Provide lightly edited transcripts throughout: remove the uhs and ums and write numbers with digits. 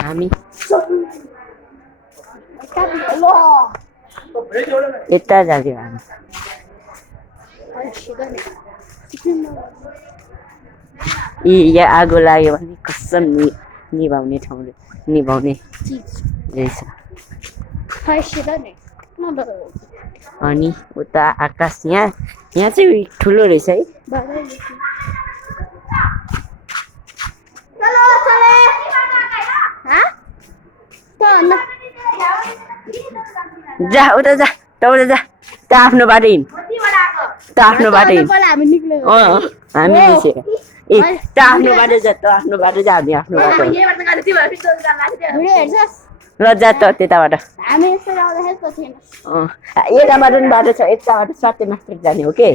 हामी यता जाने हामी यहाँ आगो लाग्यो भने कसम निभाउने ठाउँ निभाउने रहेछ अनि उता आकाश यहाँ चाहिँ ठुलो रहेछ है जा उता जा त आफ्नो बाटो हिँड त आफ्नो बाटो हिँड हामी निस्क्यो ए त आफ्नो बाटो जा हामी आफ्नो बाटो ल जा त त्यताबाट यताबाट पनि बाटो छ यताबाट स्वाटै मात्र जाने हो के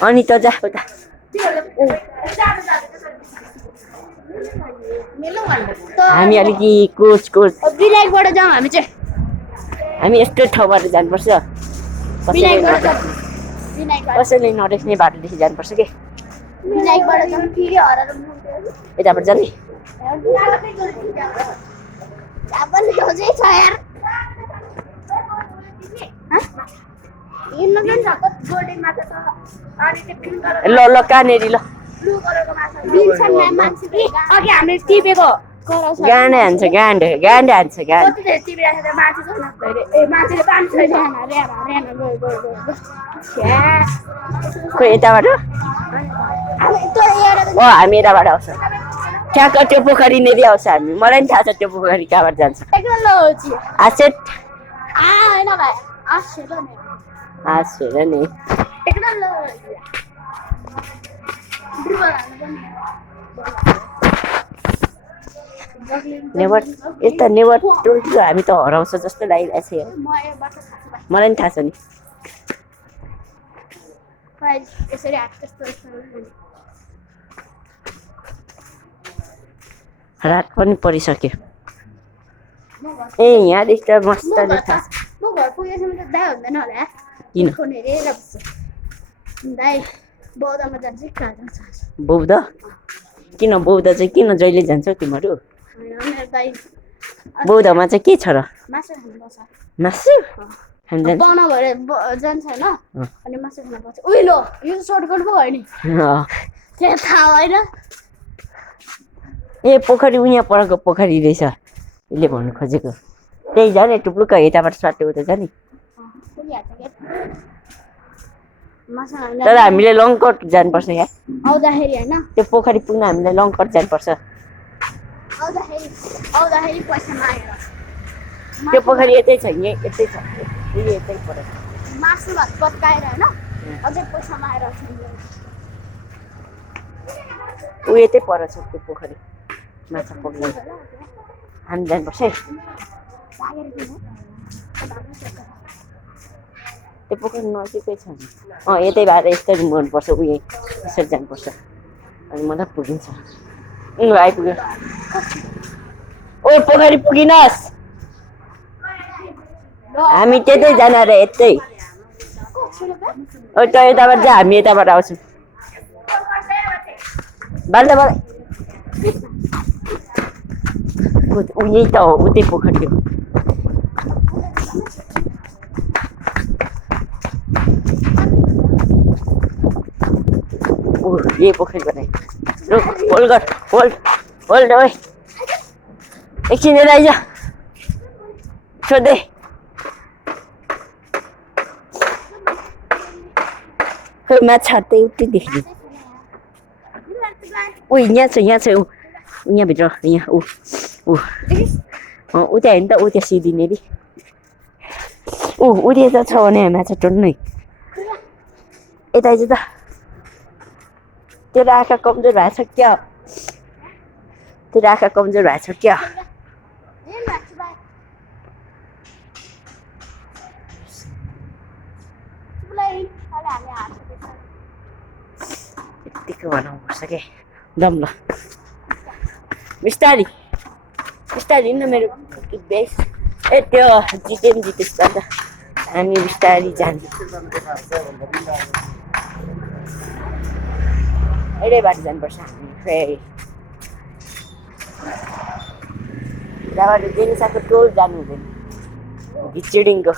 अनि त जा उता हामी अलिकति कोच विनायकबाट जाउँ हामी चाहिँ हामी यस्तो ठाउँबाट जानुपर्छ कसैले नदेख्ने बाटोदेखि जानुपर्छ के यताबाट जाने ल ल कहाँनेरि ल गाँडे हान्छ गाँडे हान्छ खोइ यताबाट हामी यताबाट आउँछ ठ्याक्क त्यो पोखरी नेरि आउँछ हामी मलाई पनि थाहा छ त्यो पोखरी कहाँबाट जान्छ आसेट नि नेभर यता नेभर टोल्टो हामी त हराउँछ जस्तो लागिरहेछ मलाई पनि थाहा छ नि रात पनि परिसक्यो ए यहाँदेखि त मजाले थाहा छ बौद्ध किन बौद्ध चाहिँ किन जहिले जान्छौ तिमीहरू बौद्धमा चाहिँ के छ र मासु जान्छ होइन अनि मासु खान पर्छ उहिलो यो सर्टकट पो होइन त्यहाँ थाहा होइन ए पोखरी उहाँ परको पोखरी रहेछ यसले भन्नु खोजेको त्यही जाने टुप्लुक्क यताबाट स्वाटे उता जाने तर हामीले लङकट जानुपर्छ यहाँ आउँदाखेरि होइन त्यो पोखरी पुग्न हामीले लङकट जानुपर्छ त्यो पोखरी यतै छ यतै छ यतै पर मासु भात पकाएर होइन अझै पैसा मागेर ऊ यतै पर छ त्यो पोखरी माछा पक्ने हामी जानुपर्छ है त्यो पोखरी नजिकै छ यतै भएर यस्तरी मोड्नुपर्छ उयो यसरी जानुपर्छ अनि मतलब पुगिन्छ आइपुग्यो ओ पोखरी पुगिनस् हामी त्यतै जान र यतै ओ त यताबाट जा हामी यताबाट आउँछौँ बाल्दाबाट यही त हो उतै पोखरी हो यही पोखरी बनाए होल्ड गर होल्ड ओए एकछिन यता आइज सोध्दै खै माछा त एउटै देख्ने ऊ यहाँ छ यहाँभित्र यहाँ ऊ त्यहाँ हेर्नु त ऊ त्यहाँ सिधिने नि ऊ त्यहाँ छ भने माछा टन्नै यता आइज त तेरो आँखा कमजोर भएको छ क्या क्या यत्तिकै बनाउनुपर्छ क्या दम ल बिस्तारी हिँड्न मेरो बेस ए त्यो जितेस त हामी बिस्तारी जान्छ यही बाटो जानुपर्छ हामी फेरि त्यहाँबाट जेनिसाको टोल जानु हुँदैन भिचिडिङको